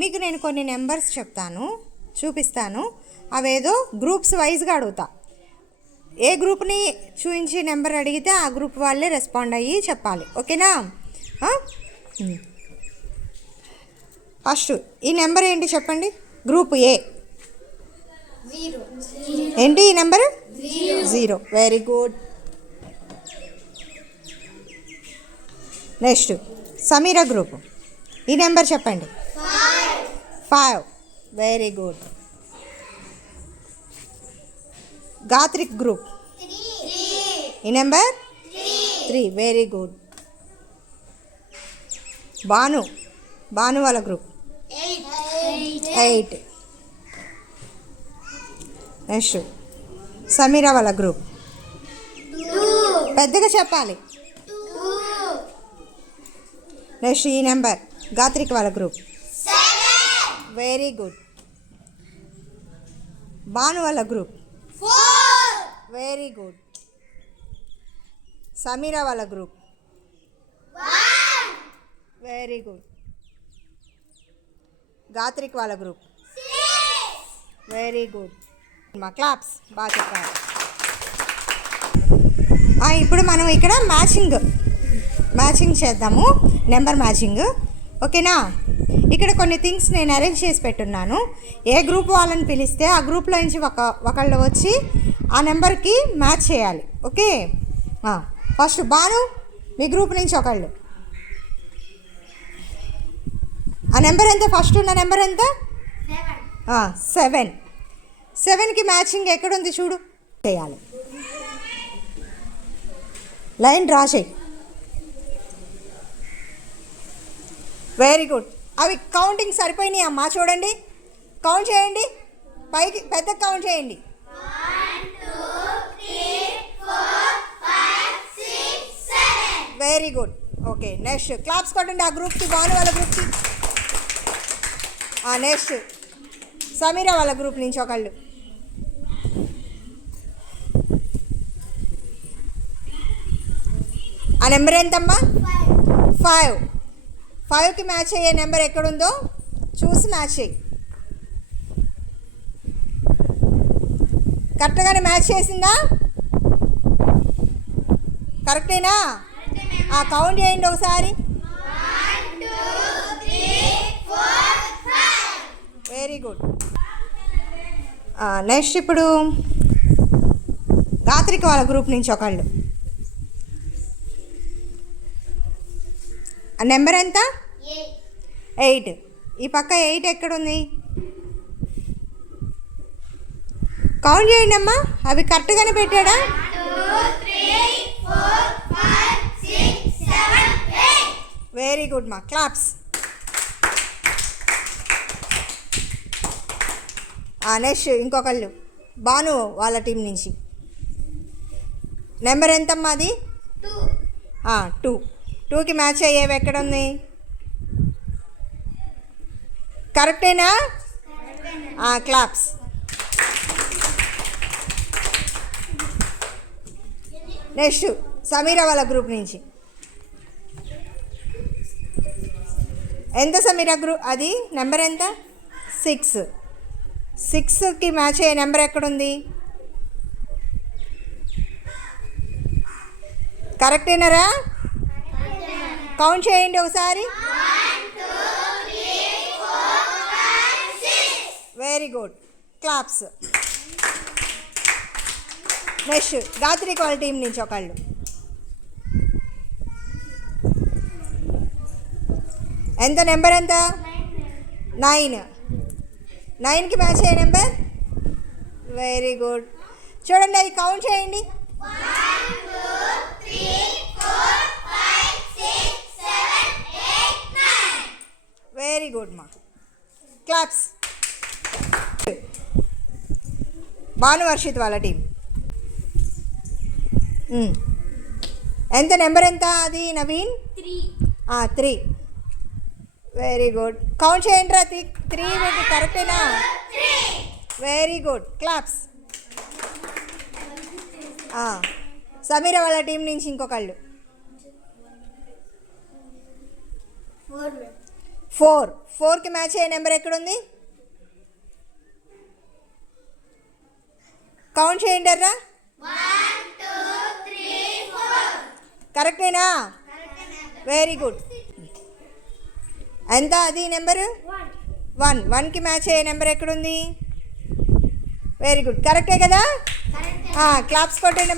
మీకు నేను కొన్ని నెంబర్స్ చెప్తాను, చూపిస్తాను. అవేదో గ్రూప్స్ వైజ్గా అడుగుతా. ఏ గ్రూప్ని చూపించి నెంబర్ అడిగితే ఆ గ్రూప్ వాళ్ళే రెస్పాండ్ అయ్యి చెప్పాలి. ఓకేనా? ఫస్ట్ ఈ నెంబర్ ఏంటి చెప్పండి. గ్రూప్ ఏ ఏంటి ఈ number? 0. Very good. Next Sameera group. ఈ నెంబర్ చెప్పండి. 5. Very good. గాత్రిక్ గ్రూప్. ఈ నెంబర్ 3. Very good. భాను వాళ్ళ గ్రూప్ 8. నెక్స్ట్ సమీరా వాళ్ళ గ్రూప్. పెద్దగా చెప్పాలి. నెక్స్ట్ ఈ నెంబర్ గాత్రిక్ వాళ్ళ గ్రూప్. Very good. భాను వాళ్ళ గ్రూప్. Very good. సమీరా వాళ్ళ గ్రూప్. Very good. గాత్రిక్ వాళ్ళ గ్రూప్. Very good. మా క్లాప్స్ బాగా చెప్పారు. ఇప్పుడు మనం ఇక్కడ మ్యాచింగ్ చేద్దాము, నెంబర్ మ్యాచింగ్. ఓకేనా? ఇక్కడ కొన్ని థింగ్స్ నేను అరేంజ్ చేసి పెట్టున్నాను. ఏ గ్రూప్ వాళ్ళని పిలిస్తే ఆ గ్రూప్లో నుంచి ఒకళ్ళు వచ్చి ఆ నెంబర్కి మ్యాచ్ చేయాలి. ఓకే? ఫస్ట్ భాను, మీ గ్రూప్ నుంచి ఒకళ్ళు. ఆ నెంబర్ ఎంత? ఫస్ట్ ఉన్న నెంబర్ ఎంత? 7. 7కి మ్యాచింగ్ ఎక్కడుంది చూడు. చేయాలి. లైన్ డ్రా చేయి. Very good. అవి కౌంటింగ్ సరిపోయినాయి అమ్మా. చూడండి, కౌంట్ చేయండి. పైకి పెద్ద కౌంట్ చేయండి. 1 2 3 4 5 6 7. Very good. Okay, next claps కొట్టండి ఆ గ్రూప్కి, భాను వాళ్ళ గ్రూప్కి. నెక్స్ట్ సమీరా వాళ్ళ గ్రూప్ నుంచి ఒకళ్ళు. ఆ నెంబర్ ఎంతమ్మా? 5. 5కి మ్యాచ్ అయ్యే నెంబర్ ఎక్కడుందో చూసి మ్యాచ్ చేయి. కరెక్ట్గానే మ్యాచ్ చేసిందా? కరెక్టేనా? కౌంట్ చేయండి ఒకసారి. 1 2 3 4 5. Very good. నెక్స్ట్ ఇప్పుడు గాత్రిక వాళ్ళ గ్రూప్ నుంచి ఒకళ్ళు. ఆ నెంబర్ ఎంత? 8. ఈ పక్క 8 ఎక్కడుంది? కౌంట్ చేయండి అమ్మా. అవి కరెక్ట్గానే పెట్టాడా? 2 3 4 5 6 7 8. వెరీ గుడ్ మా క్లాప్స్. నెక్స్ట్ ఇంకొకళ్ళు భాను వాళ్ళ టీం నుంచి. నెంబర్ ఎంతమ్మా అది? 2. 2కి మ్యాచ్ అయ్యేవి ఎక్కడ ఉంది? కరెక్టేనా? క్లాప్స్. నెక్స్ట్ సమీరా వాళ్ళ గ్రూప్ నుంచి. ఎంత సమీరా గ్రూప్? అది నెంబర్ ఎంత? 6. 6కి మ్యాచ్ అయ్యే నెంబర్ ఎక్కడుంది? కరెక్టేనరా? కౌంట్ చేయండి ఒకసారి. 1 2 3 4 5 6. Very good. క్లాప్స్. నెక్స్ట్ గాత్రిక వాళ్ళ టీం నుంచి ఒకళ్ళు. ఎంత నెంబర్ ఎంత? 9. 9కి మ్యాచ్ అయ్యే నెంబర్? Very good. చూడండి, అవి కౌంట్ చేయండి. 1 2 3 4 5 6 7 8 9. వెరీ గుడ్ మా క్లాప్స్. భాను వర్షిత్ వాళ్ళ టీం. ఎంత నెంబర్ ఎంత అది నవీన్? 3. Very good. కౌంట్ చేయండి రా. 3 పెట్టి కరెక్టేనా? Very good. క్లాప్స్. సమీరా వాళ్ళ టీం నుంచి ఇంకొకళ్ళు. 4కి మ్యాచ్ అయ్యే నెంబర్ ఎక్కడుంది? కౌంట్ చేయండి అర్రా. 1 2 3 4. కరెక్టేనా? Very good. ఎంత అది నెంబరు? 1కి మ్యాచ్ అయ్యే నెంబర్ ఎక్కడుంది? వెరీ గుడ్, కరెక్టే కదా? క్లాప్స్ కొట్టండి.